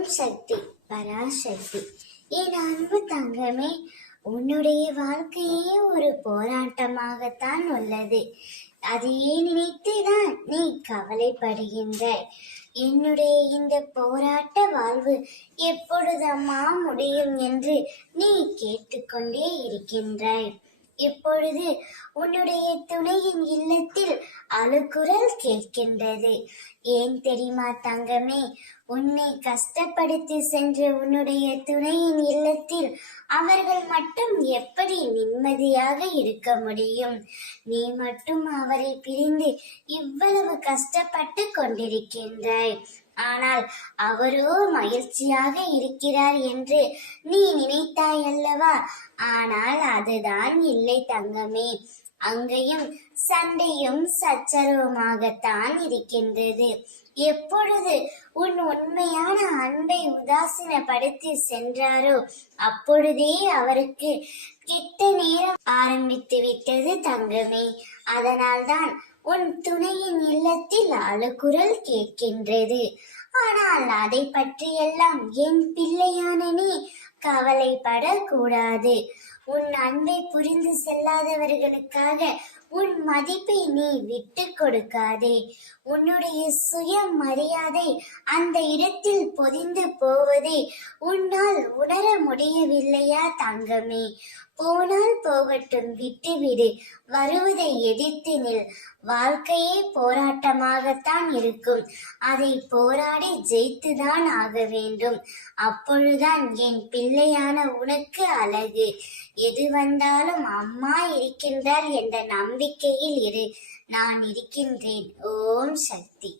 ஓம் சக்தி பராசக்தி. என் அன்பு தங்கமே, உன்னுடைய வாழ்க்கையே ஒரு போராட்டமாகத்தான் உள்ளது. அதையே நினைத்துதான் நீ கவலைப்படுகின்றாய். என்னுடைய இந்த போராட்ட வாழ்வு எப்பொழுதம்மா முடியும் என்று நீ கேட்டுக்கொண்டே இருக்கின்றாய். இப்பொழுது உன்னுடைய துணையின் இல்லத்தில் அழுகுரல் கேட்கின்றது. ஏன் தெரியுமா தங்கமே, உன்னை கஷ்டப்படுத்தி சென்ற உன்னுடைய துணையின் இல்லத்தில் அவர்கள் மட்டும் எப்படி நிம்மதியாக இருக்க முடியும்? நீ மட்டும் அவரை பிரிந்து இவ்வளவு கஷ்டப்பட்டு கொண்டிருக்கின்றாய். ஆனால் அவரோ மகிழ்ச்சியாக இருக்கிறார் என்று நீ நினைத்தாய் அல்லவா? ஆனால் அதுதான் இல்லை தங்கமே. அங்கேயும் சண்டையும் சச்சரவுமாகத்தான் இருக்கின்றது. எப்பொழுது உன் உண்மையான அன்பை உதாசீனப்படுத்தி சென்றாரோ அப்பொழுதே அவருக்கு கெட்ட நேரம் ஆரம்பித்து விட்டது தங்கமே. அதனால்தான் உன் துணையின் இல்லத்தில் அழுகுரல் கேட்கின்றது. ஆனால் அதை பற்றியெல்லாம் என் பிள்ளையான நீ கவலைப்படக்கூடாது. உன் அன்பை புரிந்து செல்லாதவர்களுக்காக உன் மதிப்பை நீ விட்டு கொடுக்காதே. உன்னுடைய சுய மரியாதை அந்த இடத்தில் பொதிந்து போவதை உன்னால் உணர முடியவில்லையா தங்கமே? போனால் போகட்டும், விட்டுவிடு. வருவதை எதிர்த்து நில். வாழ்க்கையே போராட்டமாகத்தான் இருக்கும். அதை போராடி ஜெயித்துதான் ஆக வேண்டும். அப்பொழுதுதான் என் பிள்ளையான உனக்கு அழகு. எது வந்தாலும் அம்மா இருக்கின்றார் என்ற நம்பிக்கையில் இரு. நான் இருக்கின்றேன். ஓம் சக்தி.